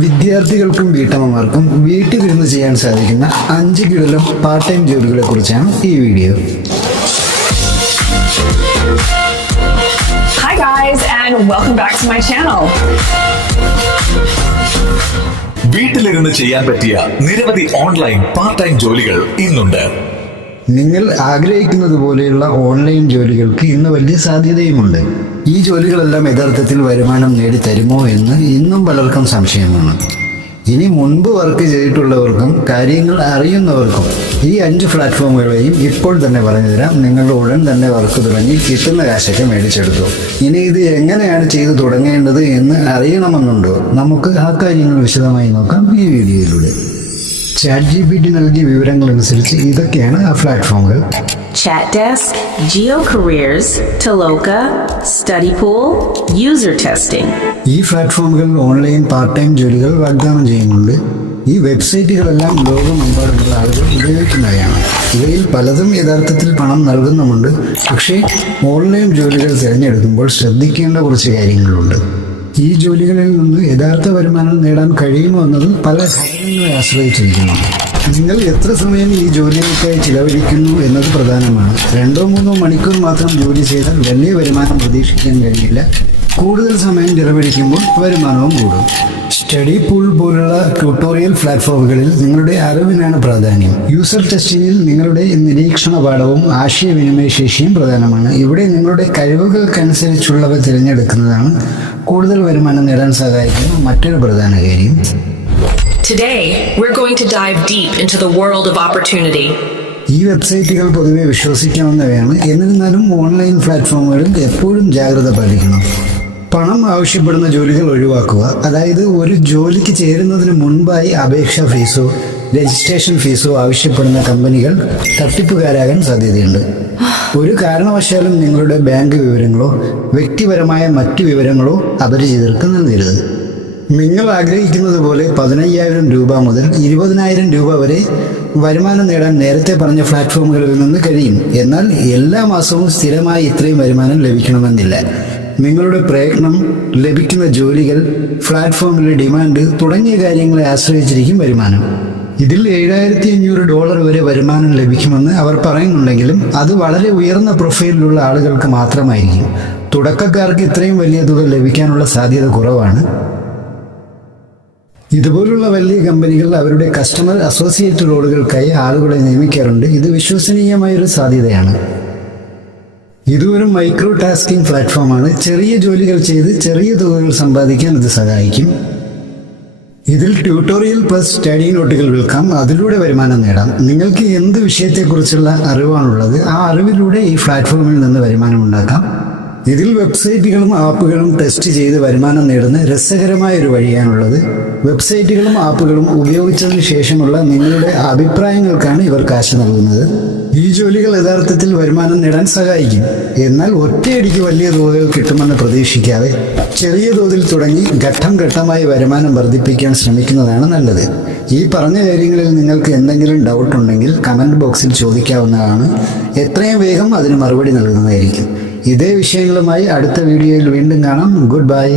വിദ്യാർത്ഥികൾക്കും വീട്ടമ്മമാർക്കും വീട്ടിലിരുന്ന് ചെയ്യാൻ സാധിക്കുന്ന 5 കിടിലം പാർട്ട് ടൈം ജോലികളെ കുറിച്ചാണ് ഈ video. Hi guys and welcome back to my channel. വീട്ടിലിരുന്ന് ചെയ്യാൻ പറ്റിയ നിരവധി ഓൺലൈൻ പാർട്ട് ടൈം ജോലികൾ ഇന്നുണ്ട്. നിങ്ങൾ ആഗ്രഹിക്കുന്നത് പോലെയുള്ള ഓൺലൈൻ ജോലികൾക്ക് ഇന്ന് വലിയ സാധ്യതയുമുണ്ട്. ഈ ജോലികളെല്ലാം യഥാർത്ഥത്തിൽ വരുമാനം നേടിത്തരുമോ എന്ന് ഇന്നും പലർക്കും സംശയമാണ്. ഇനി മുൻപ് വർക്ക് ചെയ്തിട്ടുള്ളവർക്കും കാര്യങ്ങൾ അറിയുന്നവർക്കും ഈ 5 പ്ലാറ്റ്ഫോമുകളെയും ഇപ്പോൾ തന്നെ പറഞ്ഞു തരാം. നിങ്ങൾ ഉടൻ തന്നെ വർക്ക് തുടങ്ങി കിട്ടുന്ന കാശൊക്കെ മേടിച്ചെടുത്തു. ഇനി ഇത് എങ്ങനെയാണ് ചെയ്തു തുടങ്ങേണ്ടത് എന്ന് അറിയണമെന്നുണ്ടോ? നമുക്ക് ആ കാര്യങ്ങൾ വിശദമായി നോക്കാം ഈ വീഡിയോയിലൂടെ. ChatGPT നൽകിയ വിവരങ്ങളനുസരിച്ച് ഇതൊക്കെയാണ് ആ പ്ലാറ്റ്ഫോമുകൾ: ChatDesk, GeoCareers, Toloka, StudyPool, User Testing. ഈ പ്ലാറ്റ്ഫോമുകൾ ഓൺലൈൻ പാർട്ട് ടൈം ജോലികൾ വാഗ്ദാനം ചെയ്യുന്നുണ്ട്. ഈ വെബ്സൈറ്റുകളെല്ലാം ലോകമെമ്പാടുമുള്ള ആളുകൾ ഉപയോഗിക്കുന്നവയാണ്. ഇവയിൽ പലതും യഥാർത്ഥത്തിൽ പണം നൽകുന്നുമുണ്ട്. പക്ഷേ ഓൺലൈൻ ജോലികൾ തിരഞ്ഞെടുക്കുമ്പോൾ ശ്രദ്ധിക്കേണ്ട കുറച്ച് കാര്യങ്ങളുണ്ട്. ഈ ജോലികളിൽ നിന്ന് യഥാർത്ഥ വരുമാനം നേടാൻ കഴിയുമോ എന്നത് പല ഘടകങ്ങളെ ആശ്രയിച്ചിരിക്കുന്നു. നിങ്ങൾ എത്ര സമയം ഈ ജോലികൾക്കായി ചിലവഴിക്കുന്നു എന്നത് പ്രധാനമാണ്. 2-3 മണിക്കൂർ മാത്രം ജോലി ചെയ്താൽ വലിയ വരുമാനം പ്രതീക്ഷിക്കാൻ കഴിയില്ല. കൂടുതൽ സമയം ചിലവഴിക്കുമ്പോൾ വരുമാനവും കൂടും. സ്റ്റഡി പൂൾ പോലുള്ള ട്യൂട്ടോറിയൽ പ്ലാറ്റ്ഫോമുകളിൽ നിങ്ങളുടെ അറിവിനാണ് പ്രാധാന്യം. യൂസർ ടെസ്റ്റിംഗിൽ നിങ്ങളുടെ നിരീക്ഷണ പാഠവും ആശയവിനിമയ ശേഷിയും പ്രധാനമാണ്. ഇവിടെ നിങ്ങളുടെ കഴിവുകൾക്കനുസരിച്ചുള്ളവ തിരഞ്ഞെടുക്കുന്നതാണ് കൂടുതൽ വരുമാനം നേടാൻ സഹായിക്കുന്ന മറ്റൊരു പ്രധാന കാര്യം. Today, we're going to dive deep into the world of opportunity. ഈ വെബ്സൈറ്റുകൾ പൊതുവെ വിശ്വസിക്കാവുന്നവയാണ്. എന്നിരുന്നാലും ഓൺലൈൻ പ്ലാറ്റ്ഫോമുകളിൽ എപ്പോഴും ജാഗ്രത പാലിക്കണം. പണം ആവശ്യപ്പെടുന്ന ജോലികൾ ഒഴിവാക്കുക. അതായത് ഒരു ജോലിക്ക് ചേരുന്നതിന് മുൻപായി അപേക്ഷാ ഫീസോ രജിസ്ട്രേഷൻ ഫീസോ ആവശ്യപ്പെടുന്ന കമ്പനികൾ തട്ടിപ്പുകാരാകാൻ സാധ്യതയുണ്ട്. ഒരു കാരണവശാലും നിങ്ങളുടെ ബാങ്ക് വിവരങ്ങളോ വ്യക്തിപരമായ മറ്റു വിവരങ്ങളോ അപരിചിതർക്ക് നൽകരുത്. നിങ്ങൾ ആഗ്രഹിക്കുന്നത് പോലെ 15,000 രൂപ മുതൽ 20,000 രൂപ വരെ വരുമാനം നേടാൻ നേരത്തെ പറഞ്ഞ പ്ലാറ്റ്ഫോമുകളിൽ നിന്ന് കഴിയും. എന്നാൽ എല്ലാ മാസവും സ്ഥിരമായി ഇത്രയും വരുമാനം ലഭിക്കണമെന്നില്ല. നിങ്ങളുടെ പ്രയത്നം, ലഭിക്കുന്ന ജോലികൾ, പ്ലാറ്റ്ഫോമിലെ ഡിമാൻഡ് തുടങ്ങിയ കാര്യങ്ങളെ ആശ്രയിച്ചിരിക്കും വരുമാനം. ഇതിൽ $7,500 വരെ വരുമാനം ലഭിക്കുമെന്ന് അവർ പറയുന്നുണ്ടെങ്കിലും അത് വളരെ ഉയർന്ന പ്രൊഫൈലിലുള്ള ആളുകൾക്ക് മാത്രമായിരിക്കും. തുടക്കക്കാർക്ക് ഇത്രയും വലിയ തുക ലഭിക്കാനുള്ള സാധ്യത കുറവാണ്. ഇതുപോലുള്ള വലിയ കമ്പനികൾ അവരുടെ കസ്റ്റമർ അസോസിയേറ്റ് റോളുകൾക്കായി ആളുകളെ നിയമിക്കാറുണ്ട്. ഇത് വിശ്വസനീയമായൊരു സാധ്യതയാണ്. ഇതൊരു മൈക്രോ ടാസ്കിംഗ് പ്ലാറ്റ്ഫോമാണ്. ചെറിയ ജോലികൾ ചെയ്ത് ചെറിയ തുകകൾ സമ്പാദിക്കാൻ ഇത് സഹായിക്കും. ഇതിൽ ട്യൂട്ടോറിയൽ പ്ലസ് സ്റ്റഡി നോട്ടുകൾ വിൽക്കാം. അതിലൂടെ വരുമാനം നേടാം. നിങ്ങൾക്ക് എന്ത് വിഷയത്തെക്കുറിച്ചുള്ള അറിവാണുള്ളത് ആ അറിവിലൂടെ ഈ പ്ലാറ്റ്ഫോമിൽ നിന്ന് വരുമാനം ഉണ്ടാക്കാം. ഇതിൽ വെബ്സൈറ്റുകളും ആപ്പുകളും ടെസ്റ്റ് ചെയ്ത് വരുമാനം നേടുന്ന രസകരമായ ഒരു വഴിയാണുള്ളത്. വെബ്സൈറ്റുകളും ആപ്പുകളും ഉപയോഗിച്ചതിന് ശേഷമുള്ള നിങ്ങളുടെ അഭിപ്രായങ്ങൾക്കാണ് ഇവർ കാശ് നൽകുന്നത്. ഈ ജോലികൾ യഥാർത്ഥത്തിൽ വരുമാനം നേടാൻ സഹായിക്കും. എന്നാൽ ഒറ്റയടിക്ക് വലിയ തോതിൽ കിട്ടുമെന്ന് പ്രതീക്ഷിക്കാതെ ചെറിയ തോതിൽ തുടങ്ങി ഘട്ടം ഘട്ടമായി വരുമാനം വർദ്ധിപ്പിക്കാൻ ശ്രമിക്കുന്നതാണ് നല്ലത്. ഈ പറഞ്ഞ കാര്യങ്ങളിൽ നിങ്ങൾക്ക് എന്തെങ്കിലും ഡൗട്ട് ഉണ്ടെങ്കിൽ കമൻറ്റ് ബോക്സിൽ ചോദിക്കാവുന്നതാണ്. എത്രയും വേഗം അതിന് മറുപടി നൽകുന്നതായിരിക്കും. ഇതേ വിഷയങ്ങളുമായി അടുത്ത വീഡിയോയിൽ വീണ്ടും കാണാം. Good bye.